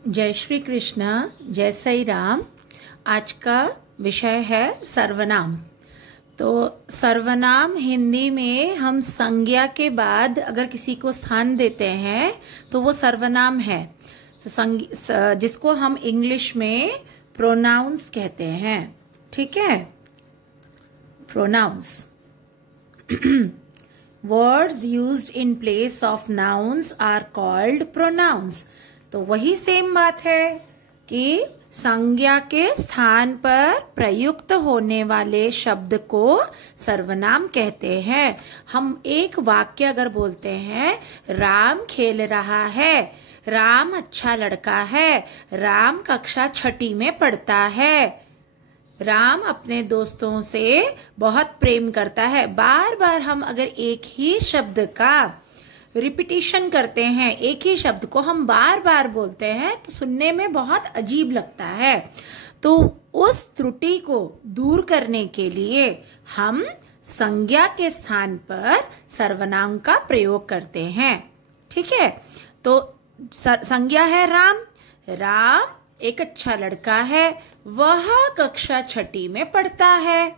जय श्री कृष्ण, जय साई राम। आज का विषय है सर्वनाम। तो सर्वनाम हिंदी में हम संज्ञा के बाद अगर किसी को स्थान देते हैं तो वो सर्वनाम है। तो जिसको हम इंग्लिश में प्रोनाउंस कहते हैं। ठीक है, pronouns. Words used in place of nouns are called pronouns. तो वही सेम बात है कि संज्ञा के स्थान पर प्रयुक्त होने वाले शब्द को सर्वनाम कहते हैं। हम एक वाक्य अगर बोलते हैं, राम खेल रहा है, राम अच्छा लड़का है, राम कक्षा 6ठी में पढ़ता है, राम अपने दोस्तों से बहुत प्रेम करता है। बार बार हम अगर एक ही शब्द का रिपीटिशन करते हैं, एक ही शब्द को हम बार बार बोलते हैं तो सुनने में बहुत अजीब लगता है। तो उस त्रुटि को दूर करने के लिए हम संज्ञा के स्थान पर सर्वनाम का प्रयोग करते हैं। ठीक है, तो संज्ञा है राम। राम एक अच्छा लड़का है, वह कक्षा 6ठी में पढ़ता है,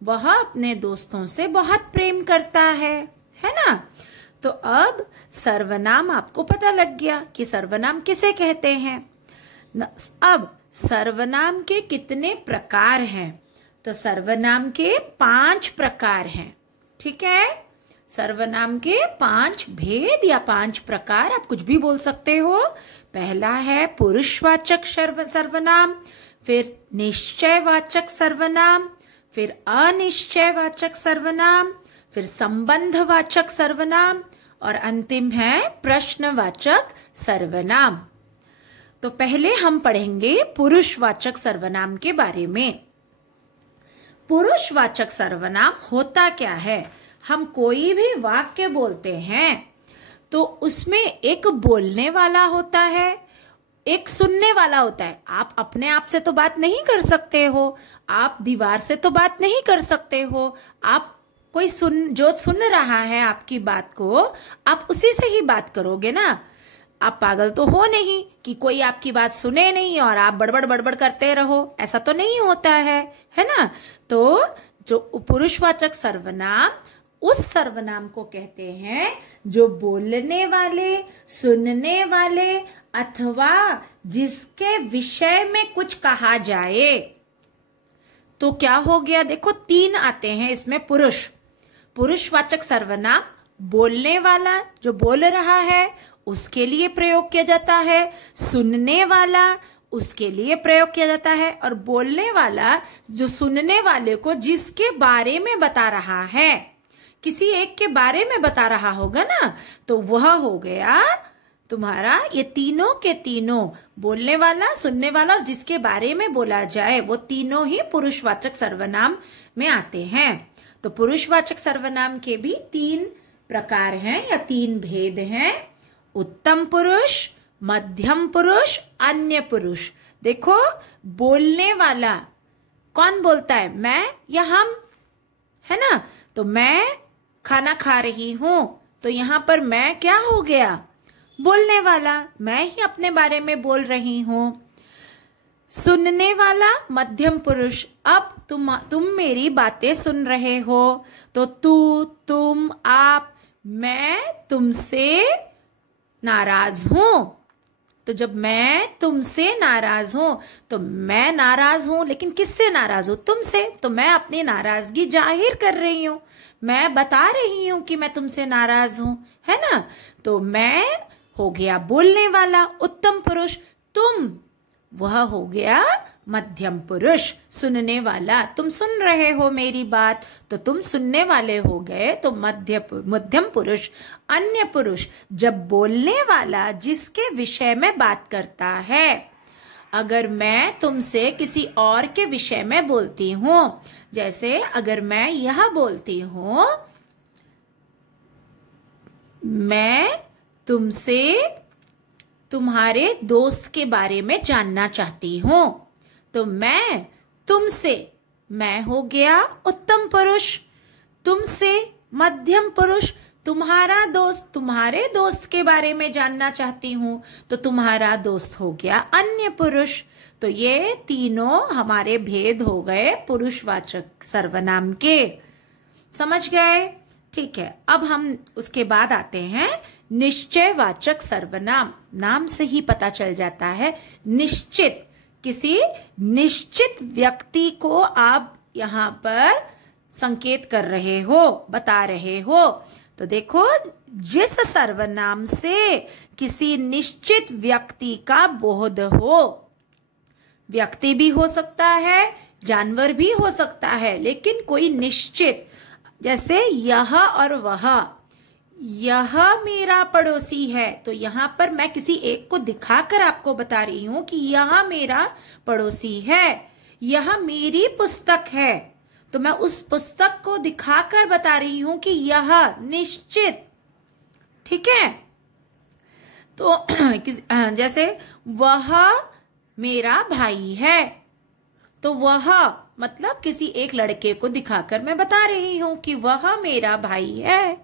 वह अपने दोस्तों से बहुत प्रेम करता है ना। तो अब सर्वनाम आपको पता लग गया कि सर्वनाम किसे कहते हैं। अब सर्वनाम के कितने प्रकार हैं? तो सर्वनाम के 5 प्रकार हैं। ठीक है, सर्वनाम के 5 भेद या 5 प्रकार, आप कुछ भी बोल सकते हो। पहला है पुरुषवाचक सर्वनाम, फिर निश्चयवाचक सर्वनाम, फिर अनिश्चयवाचक सर्वनाम, फिर संबंधवाचक सर्वनाम और अंतिम है प्रश्नवाचक सर्वनाम। तो पहले हम पढ़ेंगे पुरुषवाचक सर्वनाम के बारे में। पुरुषवाचक सर्वनाम होता क्या है? हम कोई भी वाक्य बोलते हैं तो उसमें एक बोलने वाला होता है, एक सुनने वाला होता है। आप अपने आप से तो बात नहीं कर सकते हो, आप दीवार से तो बात नहीं कर सकते हो, आप कोई जो सुन रहा है आपकी बात को, आप उसी से ही बात करोगे ना। आप पागल तो हो नहीं कि कोई आपकी बात सुने नहीं और आप बड़बड़ बड़बड़ करते रहो, ऐसा तो नहीं होता है ना। तो जो पुरुषवाचक सर्वनाम उस सर्वनाम को कहते हैं जो बोलने वाले, सुनने वाले अथवा जिसके विषय में कुछ कहा जाए। तो क्या हो गया, देखो 3 आते हैं इसमें। पुरुषवाचक सर्वनाम बोलने वाला, जो बोल रहा है उसके लिए प्रयोग किया जाता है, सुनने वाला उसके लिए प्रयोग किया जाता है, और बोलने वाला जो सुनने वाले को जिसके बारे में बता रहा है, किसी एक के बारे में बता रहा होगा ना, तो वह हो गया तुम्हारा। ये तीनों के तीनों, बोलने वाला, सुनने वाला और जिसके बारे में बोला जाए, वो तीनों ही पुरुषवाचक सर्वनाम में आते हैं। तो पुरुषवाचक सर्वनाम के भी 3 प्रकार हैं या 3 भेद हैं। उत्तम पुरुष, मध्यम पुरुष, अन्य पुरुष। देखो, बोलने वाला कौन बोलता है? मैं या हम, है ना। तो मैं खाना खा रही हूं, तो यहां पर मैं क्या हो गया? बोलने वाला, मैं ही अपने बारे में बोल रही हूं। सुनने वाला मध्यम पुरुष, अब तुम मेरी बातें सुन रहे हो, तो तू, तुम, आप, मैं तुमसे नाराज हूं। तो जब मैं तुमसे नाराज हूं तो मैं नाराज हूं, लेकिन किससे नाराज हूं? तुमसे। तो मैं अपनी नाराजगी जाहिर कर रही हूं, मैं बता रही हूं कि मैं तुमसे नाराज हूं, है ना। तो मैं हो गया बोलने वाला उत्तम पुरुष, तुम वह हो गया मध्यम पुरुष सुनने वाला। तुम सुन रहे हो मेरी बात तो तुम सुनने वाले हो गए, तो मध्यम पुरुष। अन्य पुरुष, जब बोलने वाला जिसके विषय में बात करता है। अगर मैं तुमसे किसी और के विषय में बोलती हूं, जैसे अगर मैं यह बोलती हूं, मैं तुमसे तुम्हारे दोस्त के बारे में जानना चाहती हूं, तो मैं तुमसे, मैं हो गया उत्तम पुरुष, तुमसे मध्यम पुरुष, तुम्हारा दोस्त, तुम्हारे दोस्त के बारे में जानना चाहती हूँ तो तुम्हारा दोस्त हो गया अन्य पुरुष। तो ये तीनों हमारे भेद हो गए पुरुषवाचक सर्वनाम के। समझ गए? ठीक है, अब हम उसके बाद आते हैं निश्चयवाचक सर्वनाम। नाम से ही पता चल जाता है निश्चित, किसी निश्चित व्यक्ति को आप यहाँ पर संकेत कर रहे हो, बता रहे हो। तो देखो, जिस सर्वनाम से किसी निश्चित व्यक्ति का बोध हो, व्यक्ति भी हो सकता है, जानवर भी हो सकता है, लेकिन कोई निश्चित, जैसे यह और वह, यह मेरा पड़ोसी है, तो यहाँ पर मैं किसी एक को दिखाकर आपको बता रही हूं कि यह मेरा पड़ोसी है। यह मेरी पुस्तक है, तो मैं उस पुस्तक को दिखाकर बता रही हूं कि यह निश्चित। ठीक है? तो जैसे वह मेरा भाई है, तो वह मतलब किसी एक लड़के को दिखाकर मैं बता रही हूं कि वह मेरा भाई है।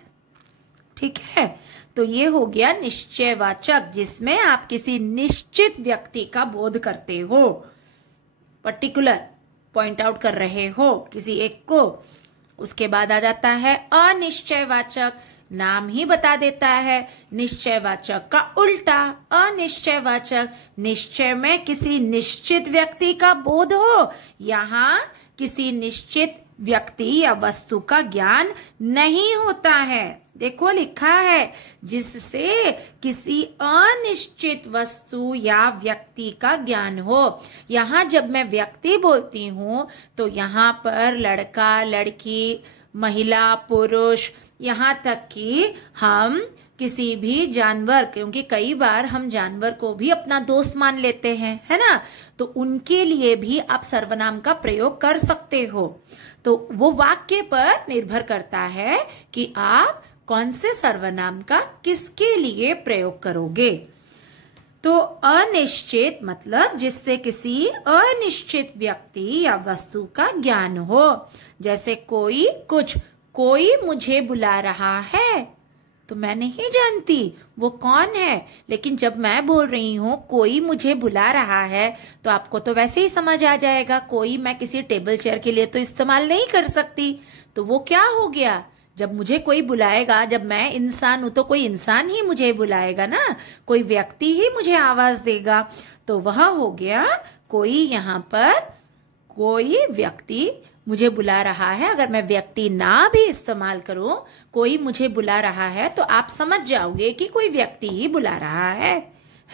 ठीक है? तो ये हो गया निश्चयवाचक, जिसमें आप किसी निश्चित व्यक्ति का बोध करते हो, पर्टिकुलर पॉइंट आउट कर रहे हो किसी एक को। उसके बाद आ जाता है अनिश्चयवाचक। नाम ही बता देता है निश्चयवाचक का उल्टा अनिश्चयवाचक। निश्चय में किसी निश्चित व्यक्ति का बोध हो, यहाँ किसी निश्चित व्यक्ति या वस्तु का ज्ञान नहीं होता है। देखो लिखा है जिससे किसी अनिश्चित वस्तु या व्यक्ति का ज्ञान हो। यहाँ जब मैं व्यक्ति बोलती हूँ तो यहाँ पर लड़का, लड़की, महिला, पुरुष, यहाँ तक कि हम किसी भी जानवर, क्योंकि कई बार हम जानवर को भी अपना दोस्त मान लेते हैं, है ना, तो उनके लिए भी आप सर्वनाम का प्रयोग कर सकते हो। तो वो वाक्य पर निर्भर करता है कि आप कौन से सर्वनाम का किसके लिए प्रयोग करोगे। तो अनिश्चित मतलब जिससे किसी अनिश्चित व्यक्ति या वस्तु का ज्ञान हो। जैसे कोई कुछ, कोई मुझे बुला रहा है, तो मैं नहीं जानती वो कौन है, लेकिन जब मैं बोल रही हूँ कोई मुझे बुला रहा है, तो आपको तो वैसे ही समझ आ जाएगा कोई मैं किसी टेबल चेयर के लिए तो इस्तेमाल नहीं कर सकती। तो वो क्या हो गया, जब मुझे कोई बुलाएगा, जब मैं इंसान हूं तो कोई इंसान ही मुझे बुलाएगा ना, कोई व्यक्ति ही मुझे आवाज देगा। तो वह हो गया कोई, यहाँ पर कोई व्यक्ति मुझे बुला रहा है। अगर मैं व्यक्ति ना भी इस्तेमाल करूं, कोई मुझे बुला रहा है, तो आप समझ जाओगे कि कोई व्यक्ति ही बुला रहा है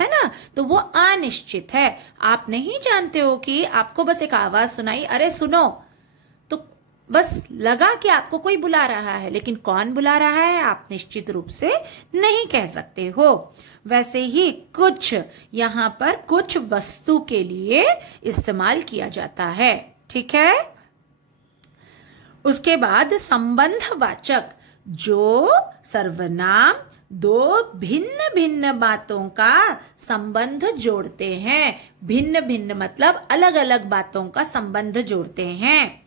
ना। तो वो अनिश्चित है, आप नहीं जानते हो कि आपको बस एक आवाज सुनाई, अरे सुनो, तो बस लगा कि आपको कोई बुला रहा है, लेकिन कौन बुला रहा है आप निश्चित रूप से नहीं कह सकते हो। वैसे ही कुछ, यहाँ पर कुछ वस्तु के लिए इस्तेमाल किया जाता है। ठीक है? उसके बाद संबंधवाचक, जो सर्वनाम दो भिन्न भिन्न बातों का संबंध जोड़ते हैं। भिन्न भिन्न मतलब अलग अलग बातों का संबंध जोड़ते हैं।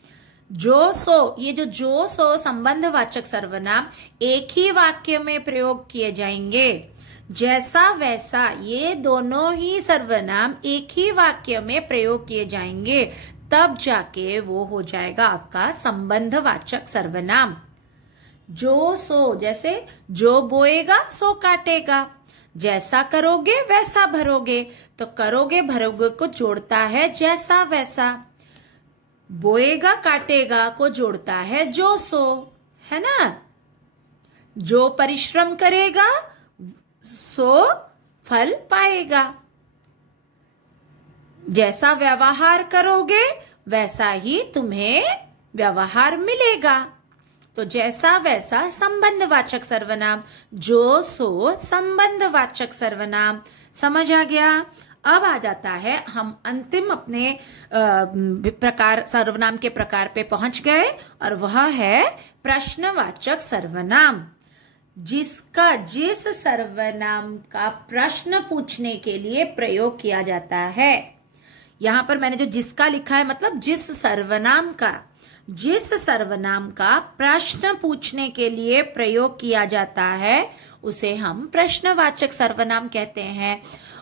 जो सो, ये जो सो संबंधवाचक सर्वनाम एक ही वाक्य में प्रयोग किए जाएंगे। जैसा वैसा, ये दोनों ही सर्वनाम एक ही वाक्य में प्रयोग किए जाएंगे, तब जाके वो हो जाएगा आपका संबंधवाचक सर्वनाम। जो सो, जैसे जो बोएगा सो काटेगा, जैसा करोगे वैसा भरोगे, तो करोगे भरोगे को जोड़ता है जैसा वैसा, बोएगा काटेगा को जोड़ता है जो सो, है ना। जो परिश्रम करेगा सो फल पाएगा, जैसा व्यवहार करोगे वैसा ही तुम्हें व्यवहार मिलेगा। तो जैसा वैसा संबंधवाचक सर्वनाम, जो सो संबंधवाचक सर्वनाम। समझ आ गया? अब आ जाता है, हम अंतिम अपने प्रकार, सर्वनाम के प्रकार पे पहुंच गए, और वह है प्रश्नवाचक सर्वनाम। जिसका, जिस सर्वनाम का प्रश्न पूछने के लिए प्रयोग किया जाता है। यहां पर मैंने जो जिसका लिखा है मतलब जिस सर्वनाम का, जिस सर्वनाम का प्रश्न पूछने के लिए प्रयोग किया जाता है उसे हम प्रश्नवाचक सर्वनाम कहते हैं।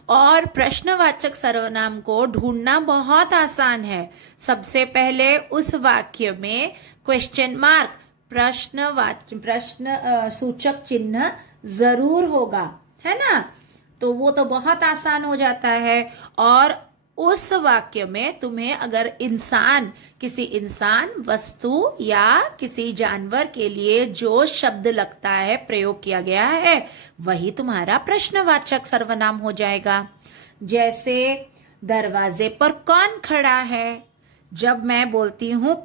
और प्रश्नवाचक सर्वनाम को ढूंढना बहुत आसान है। सबसे पहले उस वाक्य में क्वेश्चन मार्क प्रश्न सूचक चिन्ह जरूर होगा, है ना। तो वो तो बहुत आसान हो जाता है। और उस वाक्य में तुम्हें अगर किसी इंसान, वस्तु या किसी जानवर के लिए जो शब्द लगता है, प्रयोग किया गया है, वही तुम्हारा प्रश्नवाचक सर्वनाम हो जाएगा। जैसे दरवाजे पर कौन खड़ा है, जब मैं बोलती हूं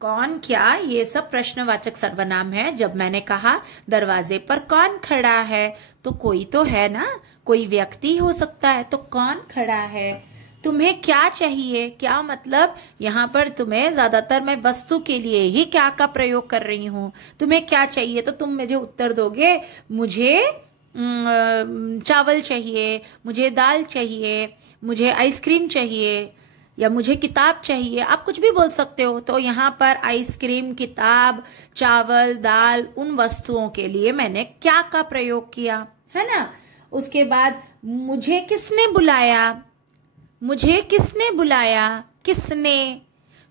कौन क्या, ये सब प्रश्नवाचक सर्वनाम है। जब मैंने कहा दरवाजे पर कौन खड़ा है, तो कोई तो है ना, कोई व्यक्ति हो सकता है, तो कौन खड़ा है। तुम्हें क्या चाहिए, क्या मतलब यहाँ पर तुम्हें ज्यादातर मैं वस्तु के लिए ही क्या का प्रयोग कर रही हूँ। तुम्हें क्या चाहिए तो तुम मुझे उत्तर दोगे, मुझे चावल चाहिए, मुझे दाल चाहिए, मुझे आइसक्रीम चाहिए, या मुझे किताब चाहिए। आप कुछ भी बोल सकते हो। तो यहाँ पर आइसक्रीम, किताब, चावल, दाल, उन वस्तुओं के लिए मैंने क्या का प्रयोग किया, है ना। उसके बाद मुझे किसने बुलाया, किसने,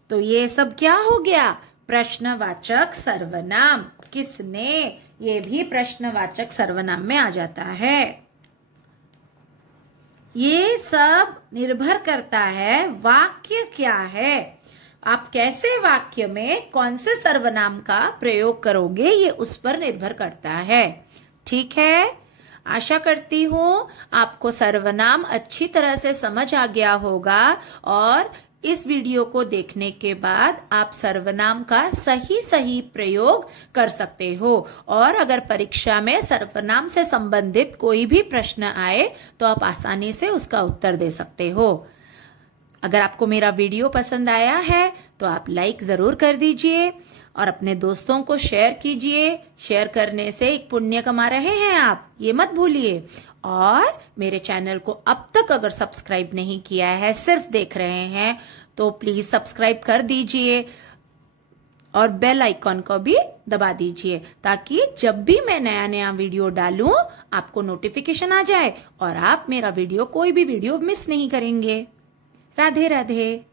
तो ये सब क्या हो गया, प्रश्नवाचक सर्वनाम। किसने, ये भी प्रश्नवाचक सर्वनाम में आ जाता है। ये सब निर्भर करता है वाक्य क्या है, आप कैसे वाक्य में कौन से सर्वनाम का प्रयोग करोगे, ये उस पर निर्भर करता है। ठीक है, आशा करती हूँ आपको सर्वनाम अच्छी तरह से समझ आ गया होगा और इस वीडियो को देखने के बाद आप सर्वनाम का सही प्रयोग कर सकते हो। और अगर परीक्षा में सर्वनाम से संबंधित कोई भी प्रश्न आए तो आप आसानी से उसका उत्तर दे सकते हो। अगर आपको मेरा वीडियो पसंद आया है तो आप लाइक जरूर कर दीजिए और अपने दोस्तों को शेयर कीजिए। शेयर करने से एक पुण्य कमा रहे हैं आप, ये मत भूलिए। और मेरे चैनल को अब तक अगर सब्सक्राइब नहीं किया है, सिर्फ देख रहे हैं, तो प्लीज सब्सक्राइब कर दीजिए और बेल आइकॉन को भी दबा दीजिए ताकि जब भी मैं नया वीडियो डालूं आपको नोटिफिकेशन आ जाए और आप मेरा कोई भी वीडियो मिस नहीं करेंगे। राधे राधे।